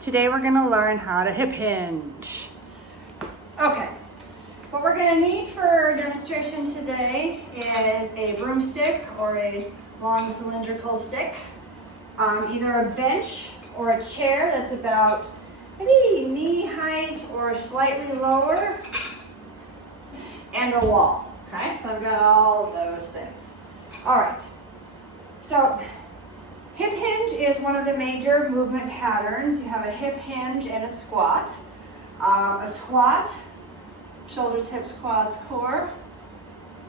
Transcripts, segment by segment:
Today we're going to learn how to hip hinge. Okay, what we're going to need for our demonstration today is a broomstick or a long cylindrical stick, either a bench or a chair that's about maybe knee height or slightly lower, and a wall. Okay, so I've got all of those things. All right, so hip hinge is one of the major movement patterns. You have a hip hinge and a squat. A squat, shoulders, hips, quads, core.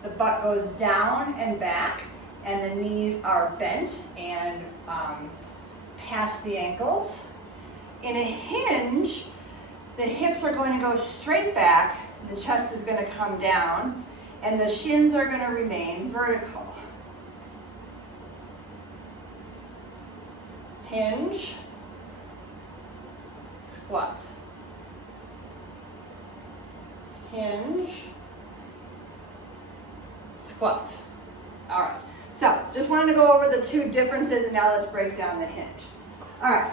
The butt goes down and back, and the knees are bent and past the ankles. In a hinge, the hips are going to go straight back, the chest is going to come down, and the shins are going to remain vertical. Hinge, squat, hinge, squat. All right, so just wanted to go over the two differences, and now let's break down the hinge. All right,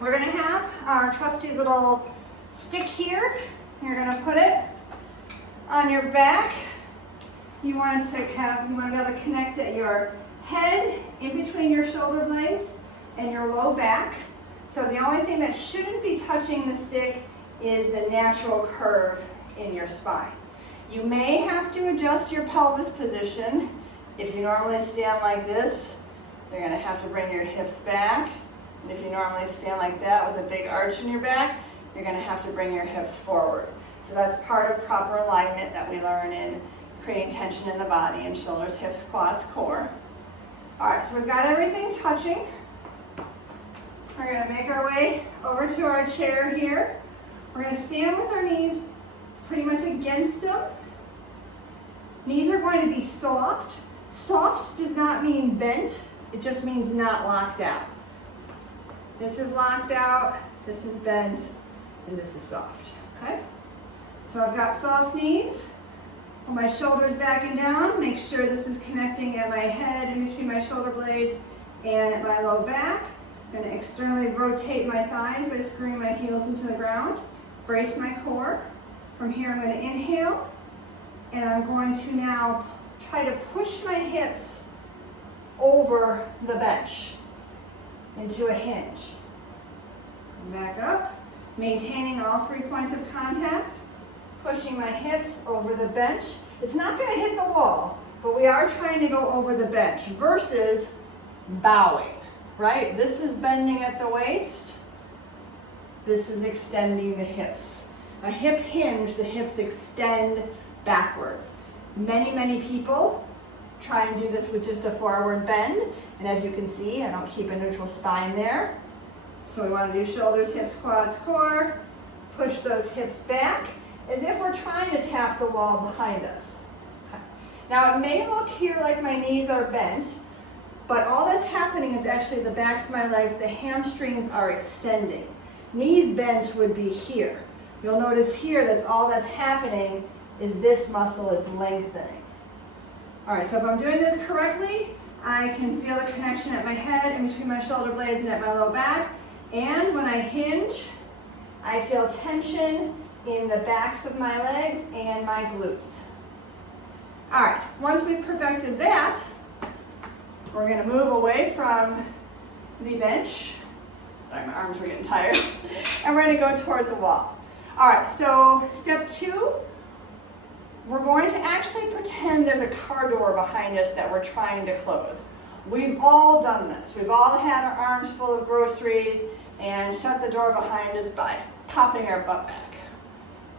we're going to have our trusty little stick here. You're going to put it on your back. You want to be able to connect at your head, in between your shoulder blades, and your low back. So the only thing that shouldn't be touching the stick is the natural curve in your spine. You may have to adjust your pelvis position. If you normally stand like this, you're going to have to bring your hips back. And if you normally stand like that with a big arch in your back, you're going to have to bring your hips forward. So that's part of proper alignment that we learn in creating tension in the body in shoulders, hips, quads, core. All right, so we've got everything touching. We're going to make our way over to our chair here. We're going to stand with our knees pretty much against them. Knees are going to be soft. Soft does not mean bent. It just means not locked out. This is locked out, this is bent, and this is soft. Okay? So I've got soft knees. Pull my shoulders back and down. Make sure this is connecting at my head, in between my shoulder blades, and at my low back. I'm going to externally rotate my thighs by screwing my heels into the ground. Brace my core. From here I'm going to inhale, and I'm going to now try to push my hips over the bench into a hinge. Come back up, maintaining all 3 points of contact, pushing my hips over the bench. It's not going to hit the wall, but we are trying to go over the bench versus bowing. Right? This is bending at the waist. This is extending the hips. A hip hinge, the hips extend backwards. Many people try and do this with just a forward bend. And as you can see, I don't keep a neutral spine there. So we want to do shoulders, hips, quads, core. Push those hips back as if we're trying to tap the wall behind us. Okay. Now it may look here like my knees are bent, but all that's happening is actually the backs of my legs, the hamstrings are extending. Knees bent would be here. You'll notice here that's all that's happening is this muscle is lengthening. All right, so if I'm doing this correctly, I can feel the connection at my head, in between my shoulder blades, and at my low back. And when I hinge, I feel tension in the backs of my legs and my glutes. All right, once we've perfected that, we're going to move away from the bench. Sorry, my arms were getting tired. And we're going to go towards the wall. All right, so step 2, we're going to actually pretend there's a car door behind us that we're trying to close. We've all done this. We've all had our arms full of groceries and shut the door behind us by popping our butt back.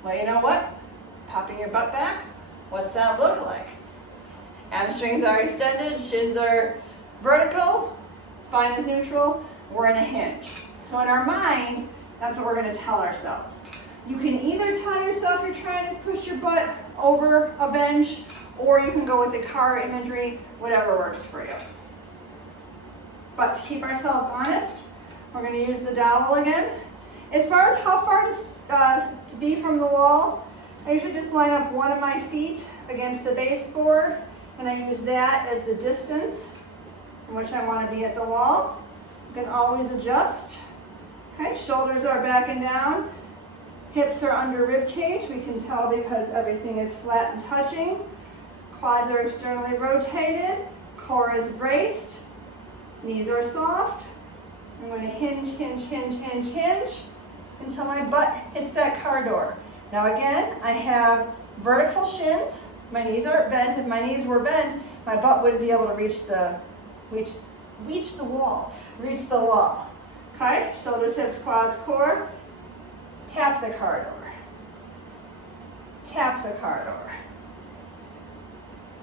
Well, you know what? Popping your butt back, what's that look like? Hamstrings are extended, shins are vertical, spine is neutral, we're in a hinge. So in our mind, that's what we're going to tell ourselves. You can either tell yourself you're trying to push your butt over a bench, or you can go with the car imagery, whatever works for you. But to keep ourselves honest, we're going to use the dowel again. As far as how far to be from the wall, I usually just line up one of my feet against the baseboard, and I use that as the distance in which I want to be at the wall. You can always adjust Okay, shoulders are back and down. Hips are under rib cage. We can tell because everything is flat and touching. Quads are externally rotated. Core is braced. Knees are soft. I'm going to hinge, hinge, hinge, hinge, hinge until my butt hits that car door. Now again, I have vertical shins. My knees aren't bent. If my knees were bent, my butt wouldn't be able to reach the wall. Okay, shoulders, hips, quads, core. Tap the car door. Tap the car door.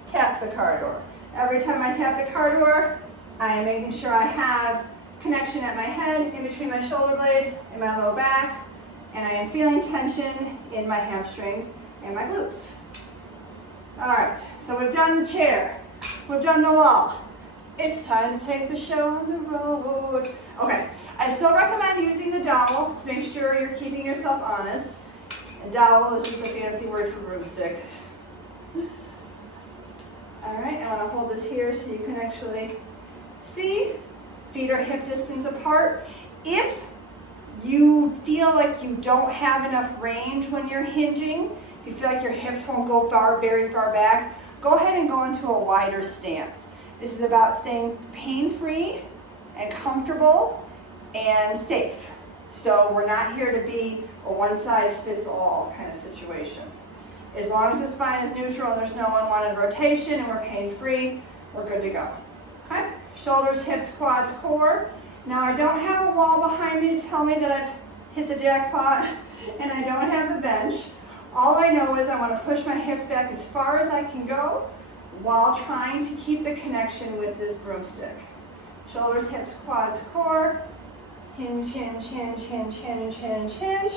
Tap the car door. Every time I tap the car door, I am making sure I have connection at my head, in between my shoulder blades, and my low back, and I am feeling tension in my hamstrings and my glutes. All right, so we've done the chair. We've done the wall. It's time to take the show on the road. Okay, I still recommend using the dowel to make sure you're keeping yourself honest. A dowel is just a fancy word for broomstick. All right, I want to hold this here so you can actually see. Feet are hip distance apart. If you feel like you don't have enough range when you're hinging, if you feel like your hips won't go very far back, go ahead and go into a wider stance. This is about staying pain-free and comfortable and safe. So we're not here to be a one-size-fits-all kind of situation. As long as the spine is neutral and there's no unwanted rotation and we're pain-free, we're good to go. Okay? Shoulders, hips, quads, core. Now I don't have a wall behind me to tell me that I've hit the jackpot and I don't have the bench. All I know is I want to push my hips back as far as I can go while trying to keep the connection with this broomstick. Shoulders, hips, quads, core. Hinge, hinge, hinge, hinge, hinge, hinge, hinge.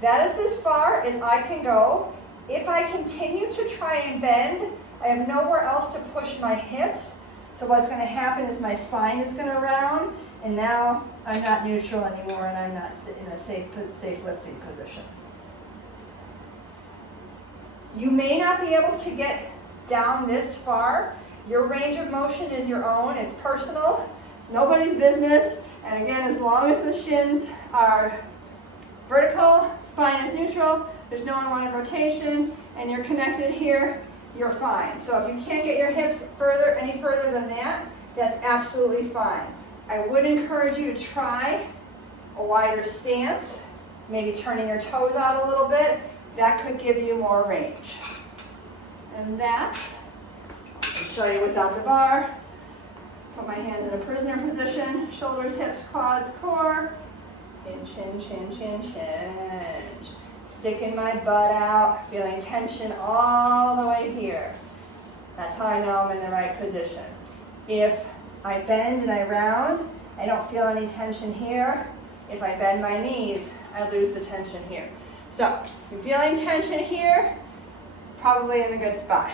That is as far as I can go. If I continue to try and bend, I have nowhere else to push my hips. So what's going to happen is my spine is going to round, and now I'm not neutral anymore, and I'm not in a safe lifting position. You may not be able to get down this far. Your range of motion is your own. It's personal. It's nobody's business. And again, as long as the shins are vertical, spine is neutral, there's no unwanted rotation, and you're connected here, you're fine. So if you can't get your hips any further than that, that's absolutely fine. I would encourage you to try a wider stance, maybe turning your toes out a little bit. That could give you more range. And that, I'll show you without the bar. Put my hands in a prisoner position, shoulders, hips, quads, core. Hinge, hinge, hinge, hinge, hinge. Sticking my butt out, feeling tension all the way here. That's how I know I'm in the right position. If I bend and I round, I don't feel any tension here. If I bend my knees, I lose the tension here. So, if you're feeling tension here, probably in a good spot.